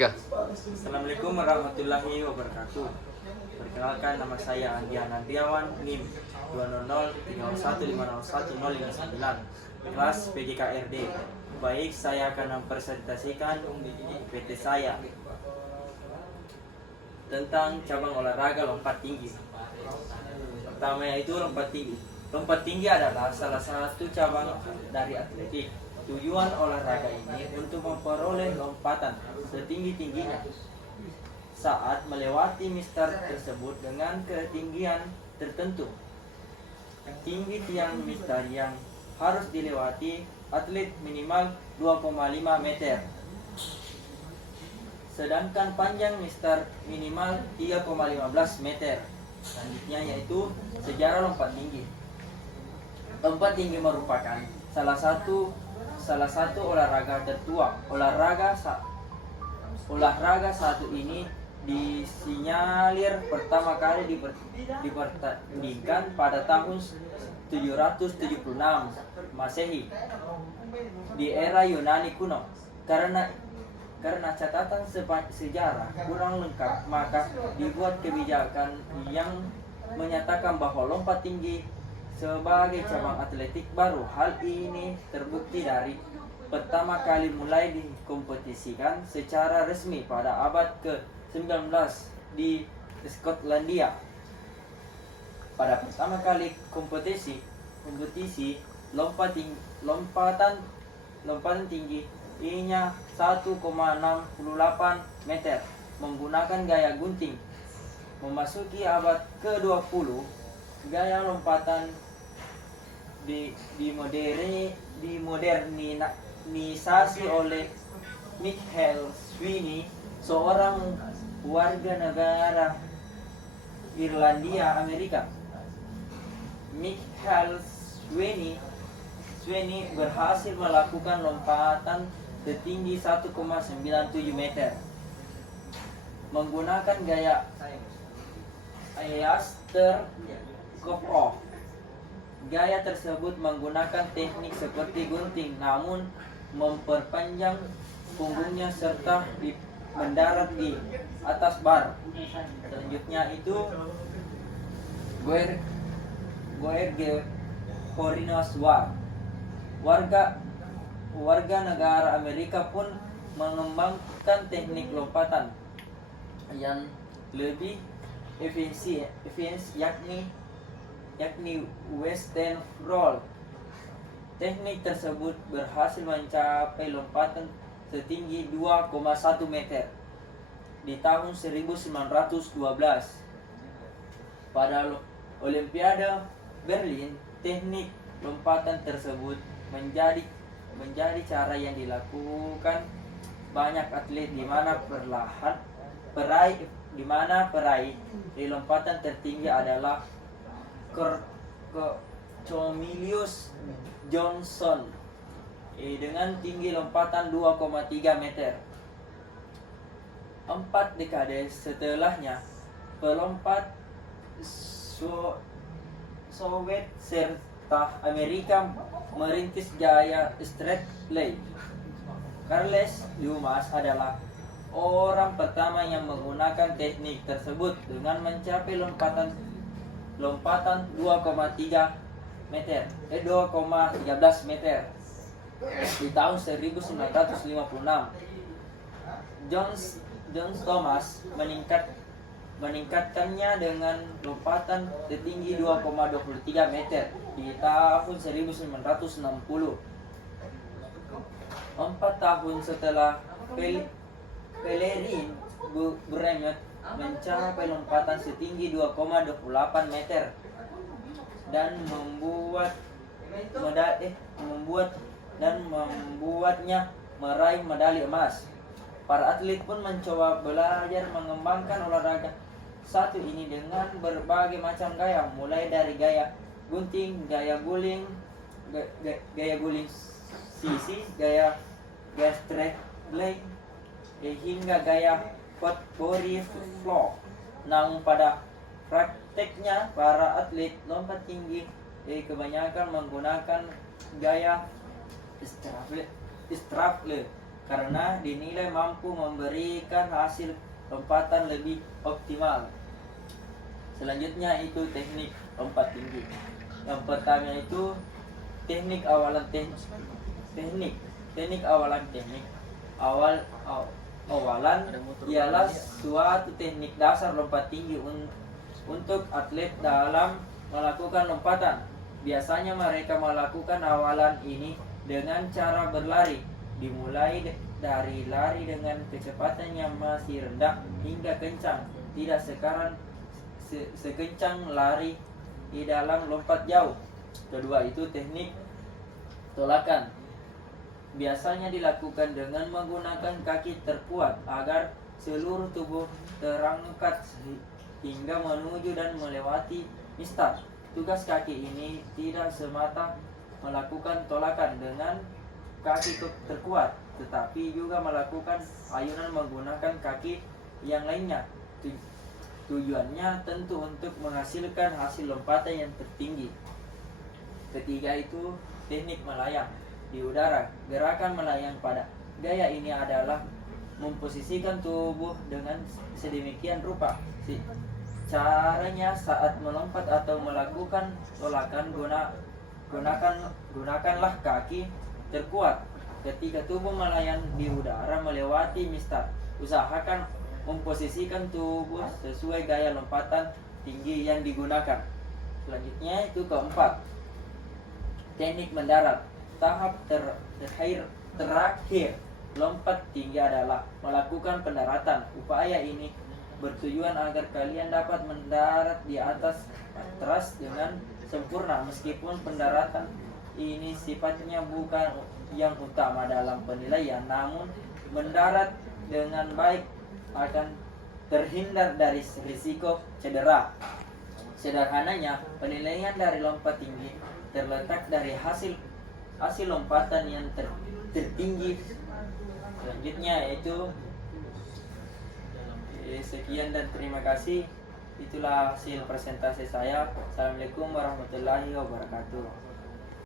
Ya. Assalamualaikum warahmatullahi wabarakatuh. Perkenalkan, nama saya Andian Andriawan, NIM 20030150109, kelas PGKRD. Baik, saya akan mempresentasikan PT saya tentang cabang olahraga lompat tinggi. Pertama yaitu lompat tinggi. Lompat tinggi adalah salah satu cabang dari atletik. Tujuan olahraga ini untuk memperoleh lompatan setinggi-tingginya saat melewati mistar tersebut dengan ketinggian tertentu. Tinggi tiang mistar yang harus dilewati atlet minimal 2,5 meter. Sedangkan panjang mistar minimal 3,15 meter. Selanjutnya yaitu sejarah lompat tinggi. Lompat tinggi merupakan salah satu olahraga tertua. Olahraga satu ini disinyalir pertama kali dipertandingkan pada tahun 776 Masehi di era Yunani kuno. Karena catatan sejarah kurang lengkap, maka dibuat kebijakan yang menyatakan bahwa lompat tinggi sebagai cabang atletik baru. Hal ini terbukti dari pertama kali mulai dikompetisikan secara resmi pada abad ke-19 di Skotlandia. Pada pertama kali kompetisi lompatan tinggi ininya 1,68 meter menggunakan gaya gunting. Memasuki abad ke-20, gaya lompatan dimodernisasi oleh Michael Sweeney, seorang warga negara Irlandia Amerika. Michael Sweeney berhasil melakukan lompatan setinggi 1,97 meter menggunakan gaya Easter Cough-off. Gaya tersebut menggunakan teknik seperti gunting, namun memperpanjang punggungnya serta mendarat di atas bar. Selanjutnya itu Guerre Horinois, warga negara Amerika pun mengembangkan teknik lompatan yang lebih efisien yakni Western Roll. Teknik tersebut berhasil mencapai lompatan setinggi 2,1 meter di tahun 1912. Pada Olimpiade Berlin, teknik lompatan tersebut menjadi cara yang dilakukan banyak atlet, di mana peraih di lompatan tertinggi adalah Cornelius Johnson dengan tinggi lompatan 2,3 meter. 4 dekade setelahnya, pelompat Soviet serta Amerika merintis gaya straight leg. Carles Dumas adalah orang pertama yang menggunakan teknik tersebut dengan mencapai lompatan 2,13 meter di tahun 1956. John Thomas meningkatkannya dengan lompatan setinggi 2,23 meter di tahun 1960. 4 tahun setelah Pellerin Brunet mencapai lompatan setinggi 2,28 meter dan membuatnya meraih medali emas. Para atlet pun mencoba belajar mengembangkan olahraga satu ini dengan berbagai macam gaya, mulai dari gaya gunting, gaya guling sisi, gaya straight leg, hingga gaya body flow. Namun pada prakteknya, para atlet lompat tinggi kebanyakan menggunakan gaya straddle karena dinilai mampu memberikan hasil lompatan lebih optimal. Selanjutnya itu teknik lompat tinggi. Yang pertama itu teknik awalan teknik. Teknik awalan teknik. Awalan ialah suatu teknik dasar lompat tinggi untuk atlet dalam melakukan lompatan. Biasanya mereka melakukan awalan ini dengan cara berlari, dimulai dari lari dengan kecepatan yang masih rendah hingga kencang, tidak sekencang lari di dalam lompat jauh. Kedua itu teknik tolakan. Biasanya dilakukan dengan menggunakan kaki terkuat agar seluruh tubuh terangkat hingga menuju dan melewati mistar. Tugas kaki ini tidak semata melakukan tolakan dengan kaki terkuat, tetapi juga melakukan ayunan menggunakan kaki yang lainnya. Tujuannya tentu untuk menghasilkan hasil lompatan yang tertinggi. Ketiga itu teknik melayang di udara. Gerakan melayang pada gaya ini adalah memposisikan tubuh dengan sedemikian rupa. Caranya saat melompat atau melakukan tolakan gunakanlah kaki terkuat ketika tubuh melayang di udara melewati mistar. Usahakan memposisikan tubuh sesuai gaya lompatan tinggi yang digunakan. Selanjutnya itu keempat, teknik mendarat. Tahap terakhir lompat tinggi adalah melakukan pendaratan. Upaya ini bertujuan agar kalian dapat mendarat di atas matras dengan sempurna. Meskipun pendaratan ini sifatnya bukan yang utama dalam penilaian, namun mendarat dengan baik akan terhindar dari risiko cedera. Sederhananya, penilaian dari lompat tinggi terletak dari hasil lompatan yang tertinggi. Selanjutnya yaitu sekian dan terima kasih. Itulah hasil presentasi saya. Assalamualaikum warahmatullahi wabarakatuh.